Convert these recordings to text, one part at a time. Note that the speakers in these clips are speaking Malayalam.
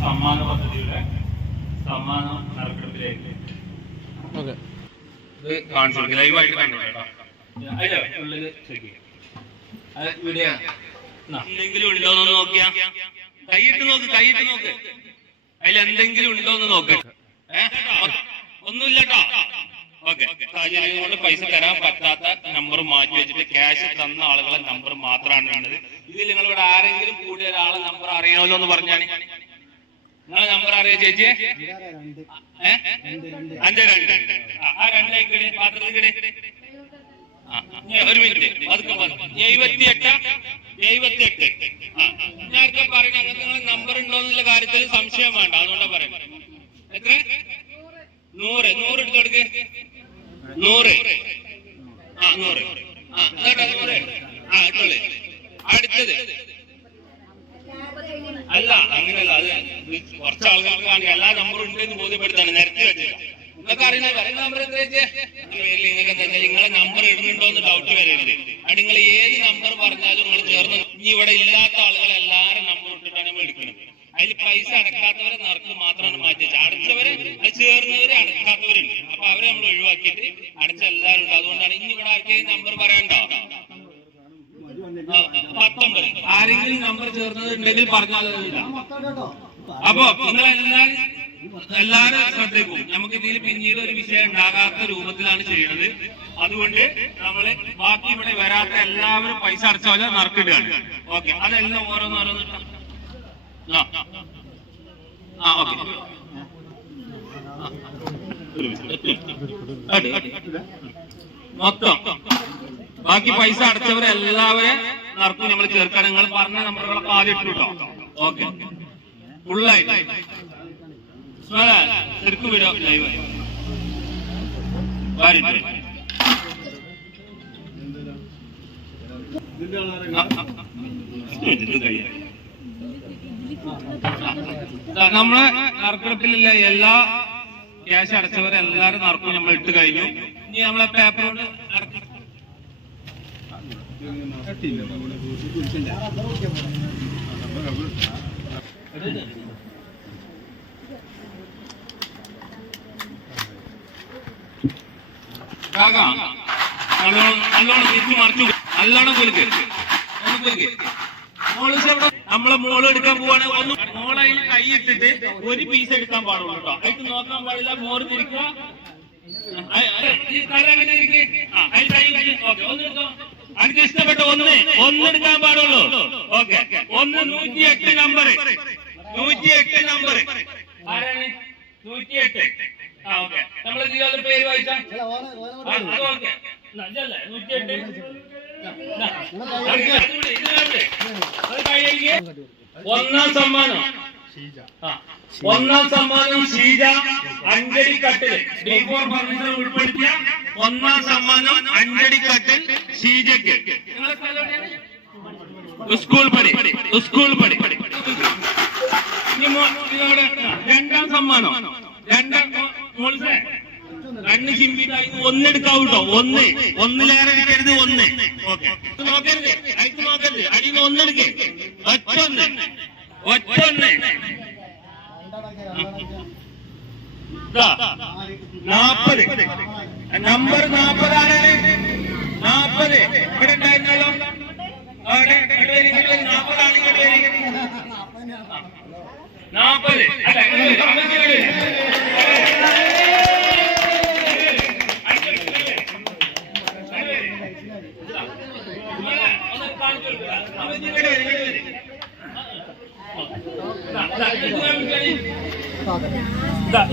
സമ്മാന പദ്ധതിയുടെ സമ്മാനം നറുക്കെടുപ്പിലേക്ക് ഓക്കെ. ഇത് കാണിച്ചു ലൈവായിട്ട് ചെക്ക് ചെയ്യാം. അത് നോക്കിയാ. കൈയിട്ട് നോക്ക് കൈയിട്ട് നോക്ക്. അതിൽ എന്തെങ്കിലും ഉണ്ടോന്ന് നോക്ക്. ഏ? ഒന്നുമില്ല കേട്ടോ. ഓക്കെ. പൈസ തരാൻ പറ്റാത്ത നമ്പർ മാറ്റി വെച്ചിട്ട് ക്യാഷ് തന്ന ആളുകളെ നമ്പർ മാത്രമാണ് വേണ്ടത് ഇതിൽ നിങ്ങൾ ഇവിടെ ആരെങ്കിലും കൂടിയ ഒരാളെ നമ്പർ അറിയാമല്ലോ എന്ന് പറഞ്ഞാണ് നിങ്ങളെ നമ്പർ അറിയാ ചേച്ചി? അഞ്ച് രണ്ട്. ആ, രണ്ടേക്കടി പാത്രത്തിക്കടി. ഒരു മിനിറ്റ്. പതുക്കെ എഴുപത്തി എട്ട് എഴുപത്തിയെട്ട്. ആ നേരത്തെ പറയുന്നത് നിങ്ങളെ നമ്പർ ഉണ്ടോ എന്നുള്ള കാര്യത്തിൽ സംശയം വേണ്ട. അതുകൊണ്ടാണ് പറയുന്നത്. എത്ര? നൂറ്. നൂറ് എടുത്തു കൊടുക്ക്. നൂറ്. ആ നൂറ്. ആ നൂറ് ആ ഇട്ടോളെ അടുത്തത്. അല്ല അങ്ങനെയല്ല. അത് കുറച്ച് ആൾക്കാർക്ക് വേണ്ടി എല്ലാ നമ്പറും ഉണ്ടെന്ന് ബോധ്യപ്പെടുത്താണ്. നിരത്തി വെച്ചില്ല നിങ്ങൾക്ക് അറിയുന്ന പറയുന്ന നമ്പർ എന്താ വെച്ചേ? നിങ്ങൾക്ക് എന്താ നിങ്ങളെ നമ്പർ ഇടുന്നുണ്ടോ എന്ന് ഡൗട്ട് വരരുത്. അത് നിങ്ങൾ ഏത് നമ്പർ പറഞ്ഞാലും നിങ്ങൾ ചേർന്ന് ഇനി ഇവിടെ ഇല്ലാത്ത ആളുകൾ എല്ലാവരും നമ്പർ ഇട്ടിട്ടാണ് നമ്മൾ എടുക്കുന്നത് അതിൽ പൈസ അടക്കാത്തവരെ നറുക്ക് മാത്രമാണ് മാറ്റി അടച്ചവര് അത് ചേർന്നവര് അടക്കാത്തവരുണ്ട്. അപ്പൊ അവരെ നമ്മൾ ഒഴിവാക്കിയിട്ട് അടച്ച എല്ലാവരും ഉണ്ട്. അതുകൊണ്ടാണ് ഇനി ഇവിടെ ആർക്കെങ്കിലും നമ്പർ പറയണ്ട. പത്തൊമ്പത്. ആരെങ്കിലും നമ്പർ ചേർന്നതുണ്ടെങ്കിൽ പറഞ്ഞാൽ അപ്പൊ നിങ്ങളെല്ലാരും എല്ലാരും ശ്രദ്ധിക്കും. നമുക്ക് ഇതിൽ പിന്നീട് ഒരു വിഷയം ഉണ്ടാകാത്ത രൂപത്തിലാണ് ചെയ്യുന്നത് അതുകൊണ്ട് നമ്മൾ ബാക്കി ഇവിടെ വരാത്ത എല്ലാവരും പൈസ അടച്ചാൽ നറക്കിടുകയാണ് ഓക്കെ. അതെല്ലാം ഓരോന്നോരോന്ന് ഓരോന്ന് ആ. ആ ഓക്കെ. മൊത്തം. ബാക്കി പൈസ അടച്ചവരെ എല്ലാവരെ നറുക്കും നമ്മൾ ചേർക്കാൻ. നിങ്ങൾ പറഞ്ഞ നമ്പറുകളൊക്കെ ആദ്യം ഇട്ടു കേട്ടോ ഓക്കെ ഫുള്ളായി ശരിക്കും വിടാം. ലൈവ്. നമ്മളെ നറുക്കെടുപ്പിലുള്ള എല്ലാ ക്യാഷ് അടച്ചവരെ എല്ലാരും നടക്കും. നമ്മൾ ഇട്ട് കഴിഞ്ഞു. ഇനി നമ്മളെ പേപ്പർ കൊണ്ട് നല്ലോണം തിരിച്ചു മറിച്ചു നല്ലോണം കുലുക്ക് കുലുക്ക് മോൾ പക്ഷെ ഇവിടെ നമ്മളെ മോൾ എടുക്കാൻ പോവാണ്. ഒന്ന് മോളെ കൈ ഇട്ടിട്ട് ഒരു പീസ് എടുക്കാൻ പാടുള്ളൂ കേട്ടോ. അതിൽ നോക്കാൻ പാടില്ല. മോറ് തിരിക്കുക. ആ, ആ, ഈ തല അങ്ങനെ ഇരിക്ക്. ആ, അതിൽ കൈ കൈ ഓക്കെ ഒന്ന് എടുത്തോ. ഇഷ്ടപ്പെട്ട ഒന്ന്. ഒന്നെടുക്കാൻ പാടുള്ളൂ. ഓക്കെ. ഒന്ന് നൂറ്റി എട്ട് നമ്പർ നൂറ്റി എട്ട് നമ്പർ ആരാണ്? നൂറ്റി എട്ട് ആ ഓക്കെ. നമ്മളെ ജീവിതത്തിൽ പേര് വായിച്ചാൽ നൂറ്റി എട്ട് ഒന്നാം സമ്മാനം. ഒന്നാം സമ്മാനം ഷീജ അഞ്ചടി കട്ടിൽ ഡി ഫോർ ഫർണിച്ചർ ഉൾപ്പെടുത്തിയ ഒന്നാം സമ്മാനം അഞ്ചടി കട്ടിൽ ഷീജയ്ക്ക്. നിങ്ങളെ സ്ഥലം സ്കൂൾ പടി. സ്കൂൾ പടി രണ്ടാം സമ്മാനം. രണ്ടാം കണ്ണ് ചിമ്പിട്ടായി ഒന്നെടുക്കാവൂ കേട്ടോ ഒന്ന് ഒന്നിലേറെ എടുക്കരുത് ഒന്ന്. നാപ്പത്. നമ്പർ നാപ്പതാണ്. നാപ്പത്. ഇവിടെ ഉണ്ടായിരുന്നല്ലോ. അവിടെ. നാപ്പതാണ് ഇങ്ങോട്ട്. നാപ്പത്.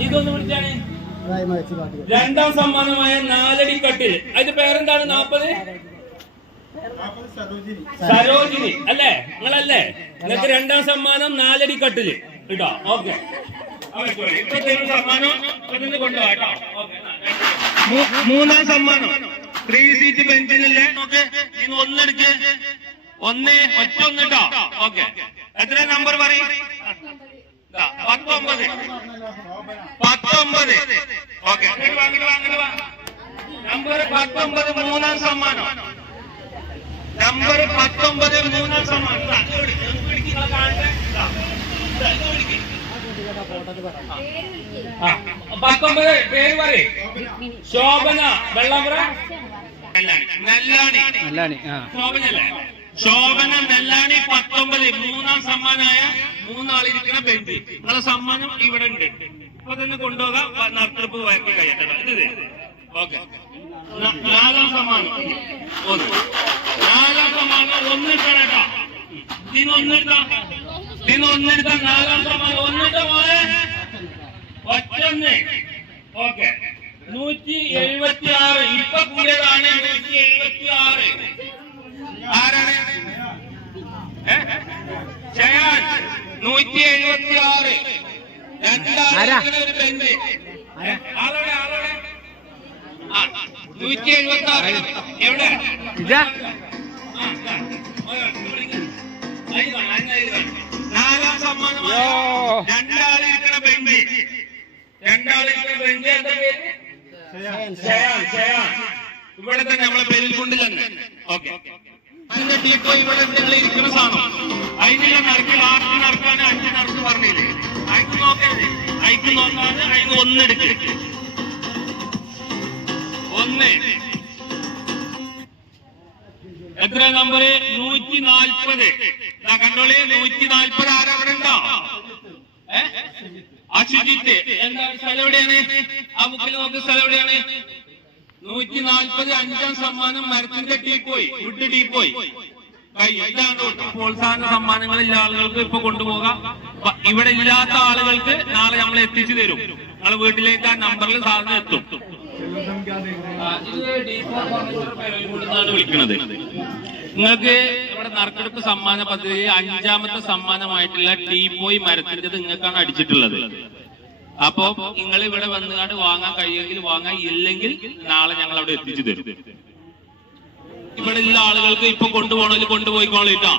ഇതൊന്ന് രണ്ടാം സമ്മാനമായ നാലടി കട്ടിൽ. അതിന്റെ പേരെന്താണ്? നാപ്പത്? സരോജിനി. അല്ലേ? നിങ്ങളല്ലേ? നിങ്ങൾക്ക് രണ്ടാം സമ്മാനം നാലടി കട്ടിൽ കേട്ടോ? ഓക്കെ. ഓക്കേ, മൂന്നാം സമ്മാനം. ത്രീ സീറ്റ് ബെഞ്ചിലല്ലേ ഒന്നെടുക്ക് ഒന്ന് ഒറ്റ ഒന്ന് കേട്ടോ ഓക്കെ. എത്ര നമ്പർ പറയും? പത്തൊമ്പത്. പത്തൊമ്പത്. ഓക്കെ. നമ്പർ പത്തൊമ്പത് മൂന്നാം സമ്മാനം. നമ്പർ പത്തൊമ്പത് മൂന്നാം സമ്മാനം. പത്തൊമ്പത് പേര് പറയും. ശോഭന വെള്ളാമ്പ്ര നെല്ലാണി. നെല്ലാണി. ശോഭനല്ലേ? ശോഭന നെല്ലാണി പത്തൊമ്പത്. മൂന്നാം സമ്മാനായ മൂന്നാളിരിക്കുന്ന ബെഞ്ച് നിങ്ങളെ സമ്മാനം ഇവിടെ ഉണ്ട്. ഇപ്പൊ തന്നെ കൊണ്ടുപോകാം. നറുക്കെടുപ്പ് വയക്കി കഴിയട്ടെ. ഓക്കെ. നാലാം സമ്മാനം. ഒന്ന്. നാലാം സമ്മാനം. ഒന്നിട്ടാണ് ഒന്നിട്ടാ ഇതിന് ഒന്നിട്ടാ നാലാം സമ്മാനം. ഒന്നിട്ട പോലെ ഒറ്റൊന്ന്. ഓക്കെ. നൂറ്റി എഴുപത്തി ആറ് ഇപ്പൊ കൂടിയതാണ്. നൂറ്റി എഴുപത്തി ആറ് ആരാണ്? ഏ? ജയാൻ നൂറ്റി എഴുപത്തി ആറ് ആരാ? രണ്ടാം ഒരു ബെഞ്ച് ഏ? ആളെവിടെ ആളെവിടെ ആ നൂറ്റി എഴുപത്തി ആറ് എവിടെ. നാലാം സമ്മാനമായ യോ. രണ്ടാളിരിക്കണ ബെഞ്ച് രണ്ടാളിരിക്കണ ബെഞ്ച് എന്താ പേര്? ഷയാൻ ഷയാൻ ഇവിടെ തന്നെ നമ്മളെ പെരിൽക്കുണ്ടിൽ തന്നെ. ഓക്കെ. അതിന്റെ ടീപ്പോ ഇവിടെ ഇരിക്കുന്ന സാധനം. അതിനുള്ള നറുക്കിൽ ലാസ്റ്റ് നറുക്കാണ് അഞ്ച് നറുക്ക് പറഞ്ഞില്ലേ? അയക്ക് നോക്കരുത് അയക്ക് നോക്കാതെ അതിന് ഒന്നെടുക്ക് ഒന്ന്. എത്ര നമ്പർ നൂറ്റി നാൽപ്പത് കണ്ടോളി നൂറ്റി നാൽപ്പത് ആരവിടെ ഉണ്ടോ? ഏ? അശുചിത്ത് എന്താ സ്ഥലം എവിടെയാണ്? ആ ബുക്കിൽ നോക്കുന്ന സ്ഥലം എവിടെയാണ്? നൂറ്റി നാൽപ്പത് അഞ്ചാം സമ്മാനം മരത്തിന്റെ ടീപ്പോയി വിട്ട് ടീപ്പോയി പോയി. ഇതാണ് പ്രോത്സാഹന സമ്മാനങ്ങളില്ല ആളുകൾക്ക് ഇപ്പൊ കൊണ്ടുപോകാം. ഇവിടെ ഇല്ലാത്ത ആളുകൾക്ക് നാളെ നമ്മൾ എത്തിച്ചു തരും. നിങ്ങളെ വീട്ടിലേക്ക് ആ നമ്പറിൽ സാധനം എത്തും. വിളിക്കുന്നത്. നിങ്ങൾക്ക് ഇവിടെ നറുക്കെടുപ്പ് സമ്മാന പദ്ധതി അഞ്ചാമത്തെ സമ്മാനമായിട്ടുള്ള ടീപ്പോയി മരത്തിന്റെത് നിങ്ങൾക്കാണ് അടിച്ചിട്ടുള്ളത്. അപ്പോ നിങ്ങൾ ഇവിടെ വന്നുകാണ്ട് വാങ്ങാൻ കഴിയുമെങ്കിൽ വാങ്ങാൻ ഇല്ലെങ്കിൽ നാളെ ഞങ്ങൾ അവിടെ എത്തിച്ചു തരും. ഇവിടെ ഉള്ള ആളുകൾക്ക് ഇപ്പൊ കൊണ്ടുപോകണമെങ്കിൽ കൊണ്ടുപോയിക്കോളിട്ടോ.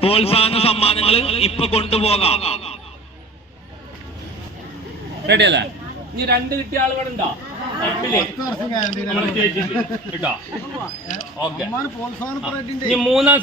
പ്രോത്സാഹന സമ്മാനങ്ങൾ ഇപ്പൊ കൊണ്ടുപോകാം. റെഡിയല്ലേ ഇനി രണ്ട് കിട്ടിയ ആളുകൾ ഉണ്ടോ മൂന്നാം